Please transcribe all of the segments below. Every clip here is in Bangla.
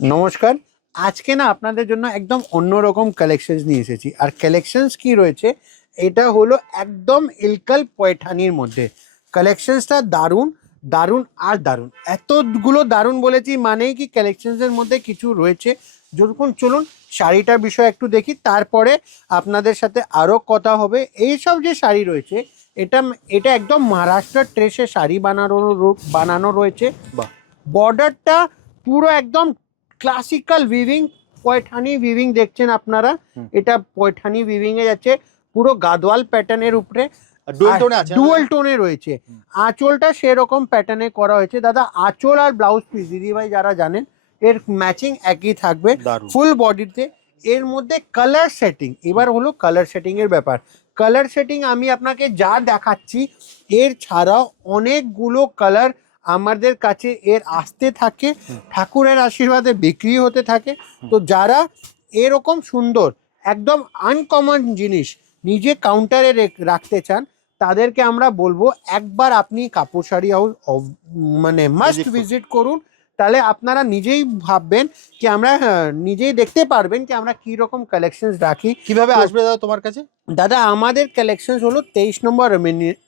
নমস্কার। আজকে না আপনাদের জন্য একদম অন্যরকম কালেকশনস নিয়ে এসেছি। আর কালেকশনস কি রয়েছে, এটা হলো একদম ইলকাল পয়ঠানির মধ্যে। কালেকশনসটা দারুণ দারুণ আর দারুণ। এতগুলো দারুণ বলেছি মানেই কি কালেকশনসের মধ্যে কিছু রয়েছে। যখন চলুন শাড়িটার বিষয়ে একটু দেখি, তারপরে আপনাদের সাথে আরও কথা হবে। এইসব যে শাড়ি রয়েছে, এটা এটা একদম মহারাষ্ট্রের ট্রেসে শাড়ি বানানো রয়েছে। বাহ, বর্ডারটা পুরো একদম ক্লাসিক্যাল উইভিং, পয়ঠানি উইভিং দেখছেন আপনারা। এটা পয়ঠানি উইভিং এ যাচ্ছে, পুরো গাদওয়াল প্যাটার্নের উপরে ডুয়াল টোনে আছে, ডুয়াল টোনে রয়েছে। আঁচলটা সেরকম প্যাটার্নে করা হয়েছে। দাদা আঁচল আর ব্লাউজ পিস দিদিভাই যারা জানেন এর ম্যাচিং একই থাকবে দারুণ। ফুল বডিতে। এর মধ্যে কালার সেটিং, এবার হলো কালার সেটিং এর ব্যাপার। কালার সেটিং আমি আপনাকে যা দেখাচ্ছি, এর ছাড়াও অনেকগুলো কালার আমাদের কাছে এর আসতে থাকে, ঠাকুরের আশীর্বাদে বিক্রি হতে থাকে। তো যারা এরকম সুন্দর একদম আনকমন জিনিস নিজে কাউন্টারে রাখতে চান, তাদেরকে আমরা বলবো একবার আপনি কাপড় শাড়ি হাউস মানে মাস্ট ভিজিট করুন। তাহলে আপনারা নিজেই ভাববেন কি আমরা নিজেই দেখতে পারবেন কি আমরা কি রকম কালেকশনস রাখি। কিভাবে আসবে দাদা তোমার কাছে? দাদা আমাদের কালেকশনস হলো 23 নম্বর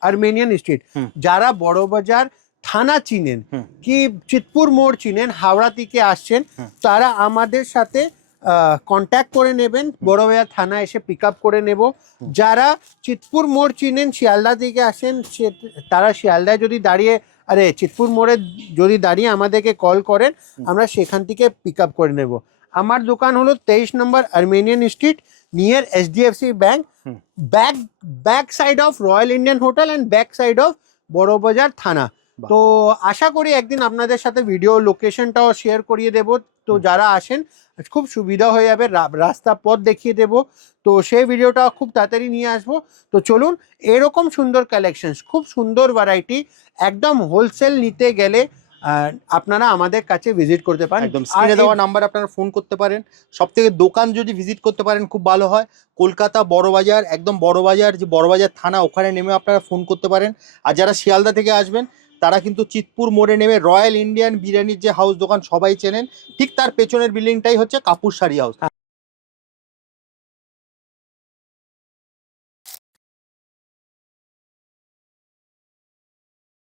আর্মেনিয়ান স্ট্রিট। যারা বড়বাজার থানা চিনেন কি চিতপুর মোড় চিনেন, হাওড়া থেকে আসছেন, তারা আমাদের সাথে কন্ট্যাক্ট করে নেবেন। বড়বাজার থানা এসে পিক আপ করে নেব। যারা চিতপুর মোড় চিনেন, শিয়ালদা থেকে আসেন, তারা শিয়ালদায় যদি দাঁড়িয়ে চিতপুর মোড়ে যদি দাঁড়িয়ে আমাদেরকে কল করেন, আমরা সেখান থেকে পিক আপ করে নেব। আমার দোকান হলো 23 number Armenian street, near HDFC bank, back side of Royal Indian Hotel and back side of Burrabazar থানা। তো আশা করি একদিন আপনাদের সাথে ভিডিও লোকেশনটাও শেয়ার করিয়ে দেব। তো যারা আসেন খুব সুবিধা হয়ে যাবে, রাস্তা পথ দেখিয়ে দেব। তো সেই ভিডিওটা খুব তাড়াতাড়ি নিয়ে আসবো। তো চলুন, এরকম সুন্দর কালেকশনস, খুব সুন্দর ভ্যারাইটি, একদম হোলসেল নিতে গেলে আপনারা আমাদের কাছে ভিজিট করতে পারেন। একদম স্ক্রিনে দেওয়া নাম্বার আপনারা ফোন করতে পারেন। সবথেকে দোকান যদি ভিজিট করতে পারেন খুব ভালো হয়। কলকাতা বড়বাজার, একদম বড়বাজার যে বড়বাজার থানা, ওখানে নেমে আপনারা ফোন করতে পারেন। আর যারা শিয়ালদা থেকে আসবেন তারা কিন্তু চিতপুর মোড়ে নেমে রয়্যাল ইন্ডিয়ান বিরিয়ানির যে হাউস দোকান সবাই চেনেন, ঠিক তার পেছনের বিল্ডিংটাই হচ্ছে কাপুর শাড়ি হাউস।